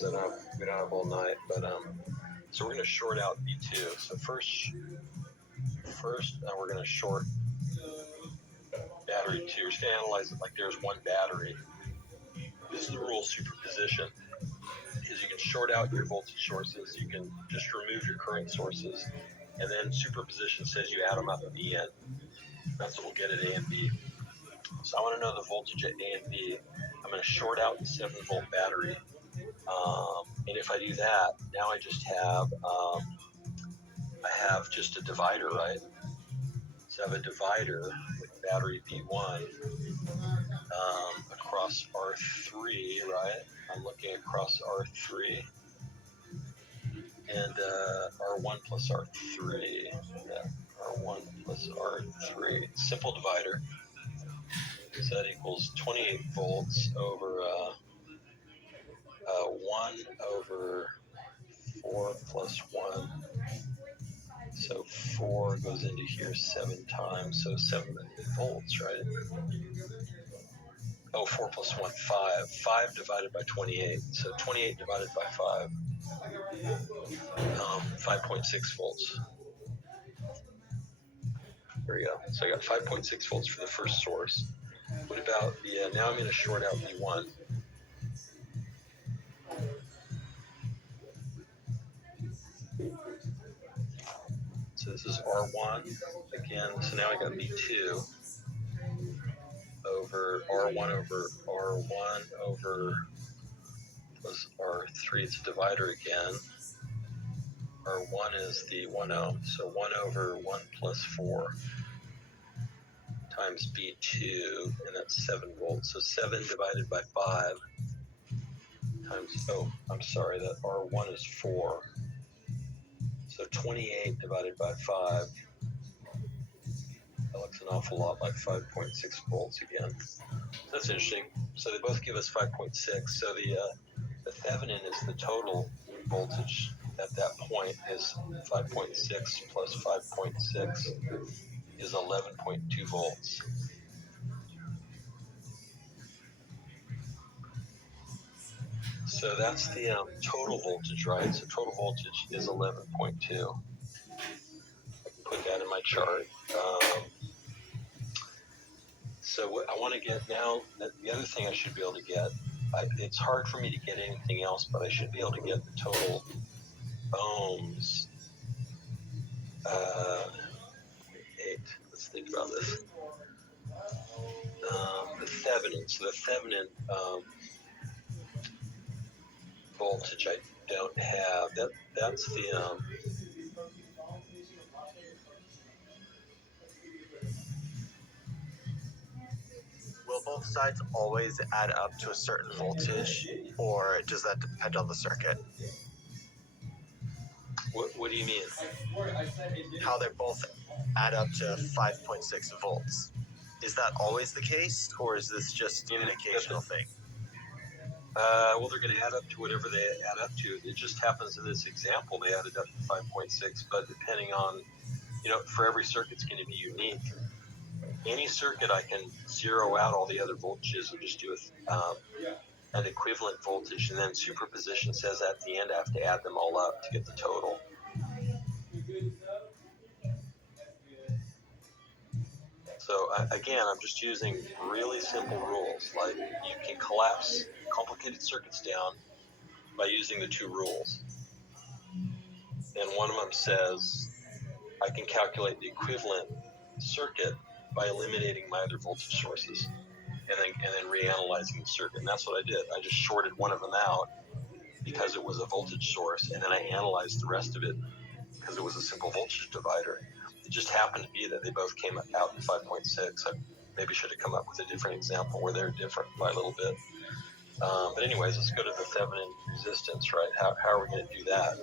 because we don't have all night. But so we're going to short out B2. So first we're going to short battery 2. We're just going to analyze it like there's one battery. This is the rule of superposition. Is you can short out your voltage sources, you can just remove your current sources, and then superposition says you add them up at the end. That's what we'll get at A and B. So I want to know the voltage at A and B. I'm going to short out the 7-volt battery. And if I do that, now I just have just a divider, right? So I have a divider with battery B1 across R3, right? I'm looking across R3 and R1 plus R3. Yeah, R1 plus R3. Simple divider. So that equals 28 volts over 1 over 4 plus 1. So 4 goes into here 7 times. So 7 volts, right? Oh, 4 plus 1, 5. 5 divided by 28. So 28 divided by 5. 5.6 volts. There we go. So I got 5.6 volts for the first source. What about the, now I'm going to short out B1. So this is R1 again. So now I got B2 over R1 over R1 over plus R3. It's a divider again. R1 is the 1 ohm. So 1 over 1 plus 4 times B2, and that's 7 volts. So 7 divided by 5 times, oh, I'm sorry, that R1 is 4. So 28 divided by 5, that looks an awful lot like 5.6 volts again. So that's interesting. So they both give us 5.6. So the Thevenin is the total voltage at that point is 5.6 plus 5.6 is 11.2 volts. So that's the total voltage, right? So total voltage is 11.2. I can put that in my chart. So what I want to get now, the other thing I should be able to get, it's hard for me to get anything else, but I should be able to get the total ohms. Let's think about this. The Thevenin. So the Thevenin voltage I don't have. That's the Will both sides always add up to a certain voltage, or does that depend on the circuit? What do you mean? How they both add up to 5.6 volts. Is that always the case, or is this just an occasional thing? Well, they're going to add up to whatever they add up to. It just happens in this example, they added up to 5.6, but depending on, for every circuit, it's going to be unique. Any circuit, I can zero out all the other voltages and just do an equivalent voltage, and then superposition says at the end I have to add them all up to get the total. So again, I'm just using really simple rules. Like you can collapse complicated circuits down by using the 2 rules. And one of them says I can calculate the equivalent circuit by eliminating my other voltage sources and then reanalyzing the circuit. And that's what I did. I just shorted one of them out because it was a voltage source, and then I analyzed the rest of it because it was a simple voltage divider. It just happened to be that they both came out in 5.6. I maybe should have come up with a different example where they're different by a little bit. But anyways, let's go to the Thevenin resistance, right? How are we going to do that?